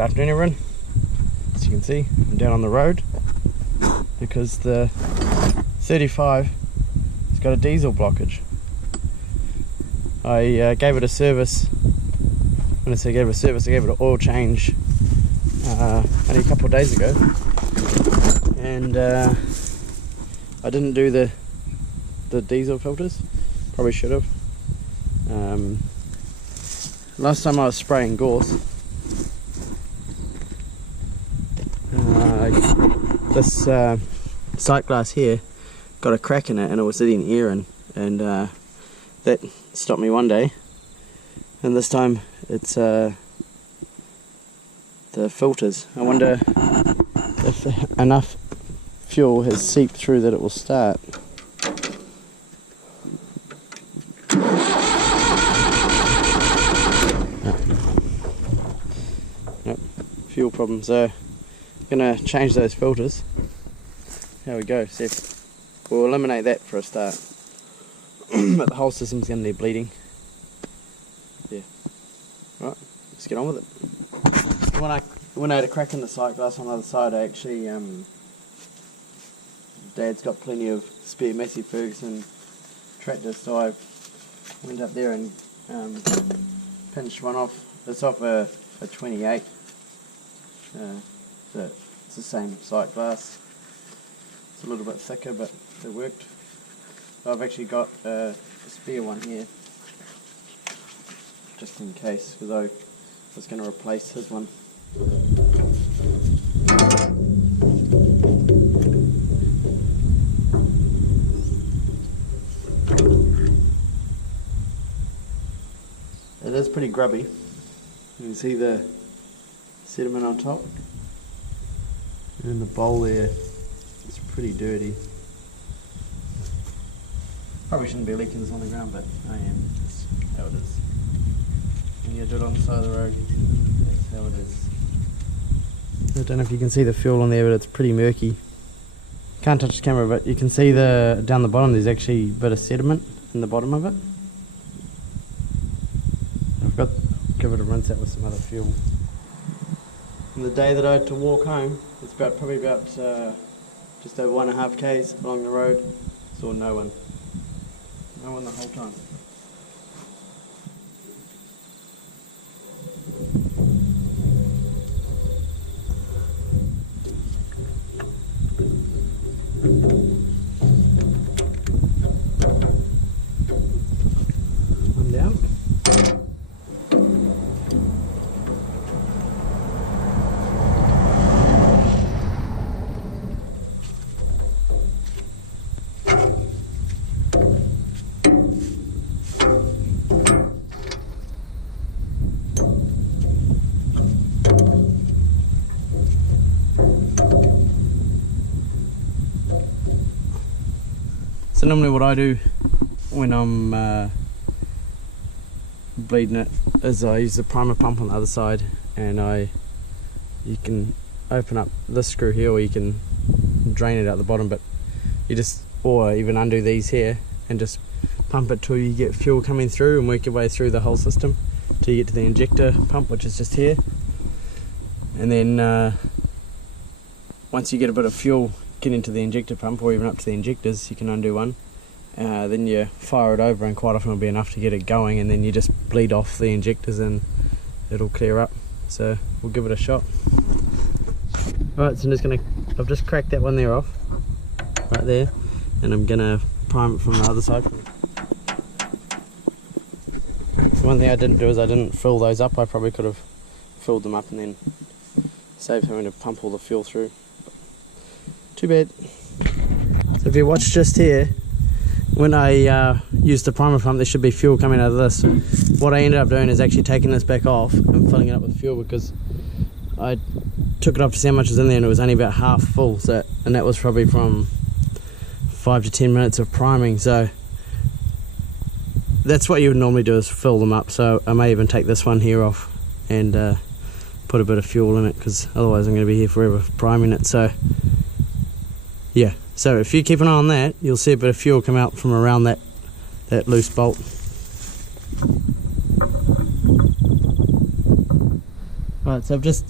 afternoon everyone. As you can see, I'm down on the road because the 35 has got a diesel blockage. I gave it a service. When I say gave it a service, I gave it an oil change only a couple of days ago, and I didn't do the diesel filters. Probably should have. Last time I was spraying gorse, this sight glass here got a crack in it and it was letting air in, and that stopped me one day, and this time it's the filters. I wonder if enough fuel has seeped through that it will start. Fuel problem, so I'm gonna change those filters. There we go. See if we'll eliminate that for a start. But the whole system's gonna need bleeding. Yeah. Right, let's get on with it. When I had a crack in the sight glass on the other side, I actually Dad's got plenty of spare Massey Ferguson tractors, so I went up there and pinched one off. It's off a 28. So it's the same sight glass. It's a little bit thicker, but it worked. I've actually got a spare one here, just in case, because I was going to replace his one. It is pretty grubby. You can see the sediment on top, and the bowl there is pretty dirty. Probably shouldn't be leaking this on the ground, but I am. That's how it is. And you do it on the side of the road, that's how it is. I don't know if you can see the fuel on there, but it's pretty murky. Can't touch the camera, but you can see down the bottom there's actually a bit of sediment in the bottom of it. I'll give it a rinse out with some other fuel. And the day that I had to walk home, it's probably about just over 1.5 k's along the road. Saw no one. No one the whole time. One down. So normally what I do when I'm bleeding it is I use the primer pump on the other side, and you can open up this screw here, or you can drain it out the bottom, but or even undo these here and just pump it till you get fuel coming through, and work your way through the whole system till you get to the injector pump, which is just here. And then once you get a bit of fuel get into the injector pump, or even up to the injectors, you can undo one, then you fire it over, and quite often it'll be enough to get it going, and then you just bleed off the injectors and it'll clear up. So we'll give it a shot. Alright, so I've just cracked that one there off, right there, and I'm gonna prime it from the other side. So one thing I didn't do is I didn't fill those up. I probably could have filled them up and then saved having to pump all the fuel through. Too bad. So if you watch just here, when I used the primer pump, there should be fuel coming out of this. What I ended up doing is actually taking this back off and filling it up with fuel, because I took it off to see how much was in there, and it was only about half full. And that was probably from 5 to 10 minutes of priming. So that's what you would normally do, is fill them up. So I may even take this one here off and put a bit of fuel in it, because otherwise I'm going to be here forever priming it. So yeah, so if you keep an eye on that, you'll see a bit of fuel come out from around that loose bolt. Right, so I've just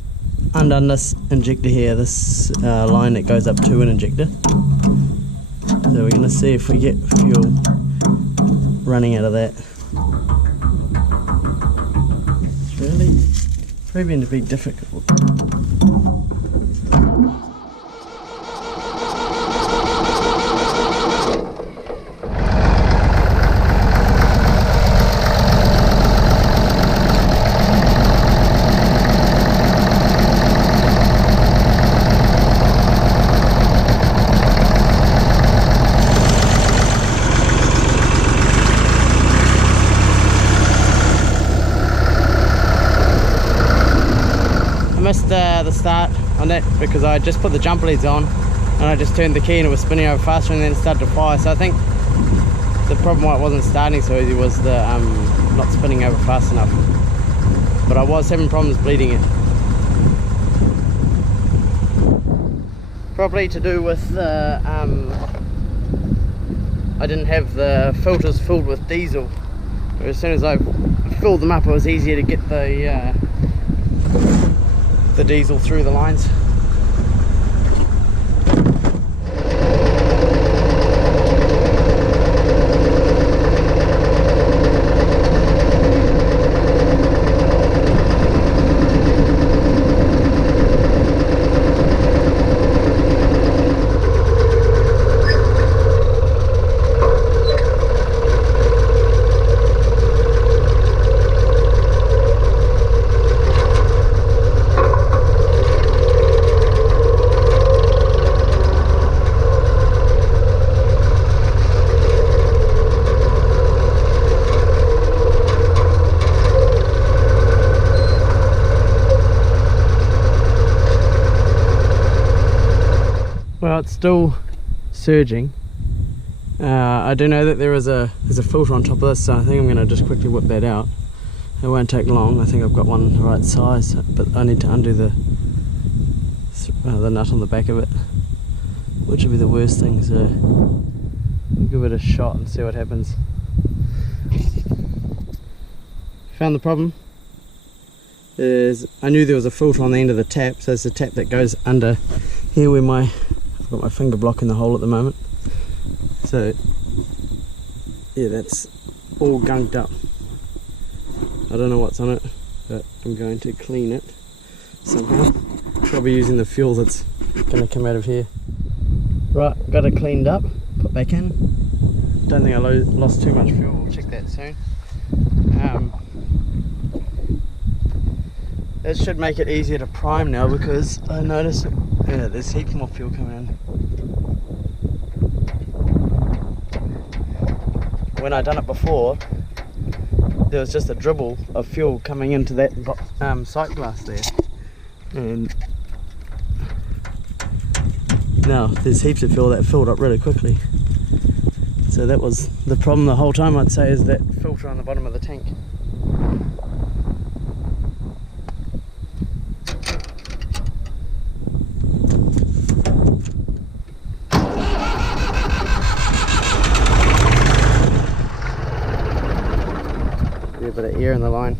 undone this injector here, this line that goes up to an injector. So we're going to see if we get fuel running out of that. It's really proving to be difficult. The start on that because I just put the jumper leads on and I just turned the key and it was spinning over faster and then it started to fire. So I think the problem why it wasn't starting so easy was the not spinning over fast enough, but I was having problems bleeding it. Probably to do with the I didn't have the filters filled with diesel. As soon as I filled them up it was easier to get the diesel through the lines. Well, it's still surging. I do know that there's a filter on top of this, so I think I'm going to just quickly whip that out. It won't take long. I think I've got one the right size, but I need to undo the nut on the back of it, which would be the worst thing. So we'll give it a shot and see what happens. Found the problem is I knew there was a filter on the end of the tap, so it's the tap that goes under here where I've got my finger blocking the hole at the moment. So yeah, that's all gunked up. I don't know what's on it, but I'm going to clean it somehow. Probably using the fuel that's going to come out of here. Right, got it cleaned up, put back in. Don't think I lost too much fuel, we'll check that soon. It should make it easier to prime now because I noticed there's heaps more fuel coming in. When I done it before, there was just a dribble of fuel coming into that sight glass there, and now there's heaps of fuel that filled up really quickly. So that was the problem the whole time, I'd say, is that filter on the bottom of the tank. A bit of air in the line.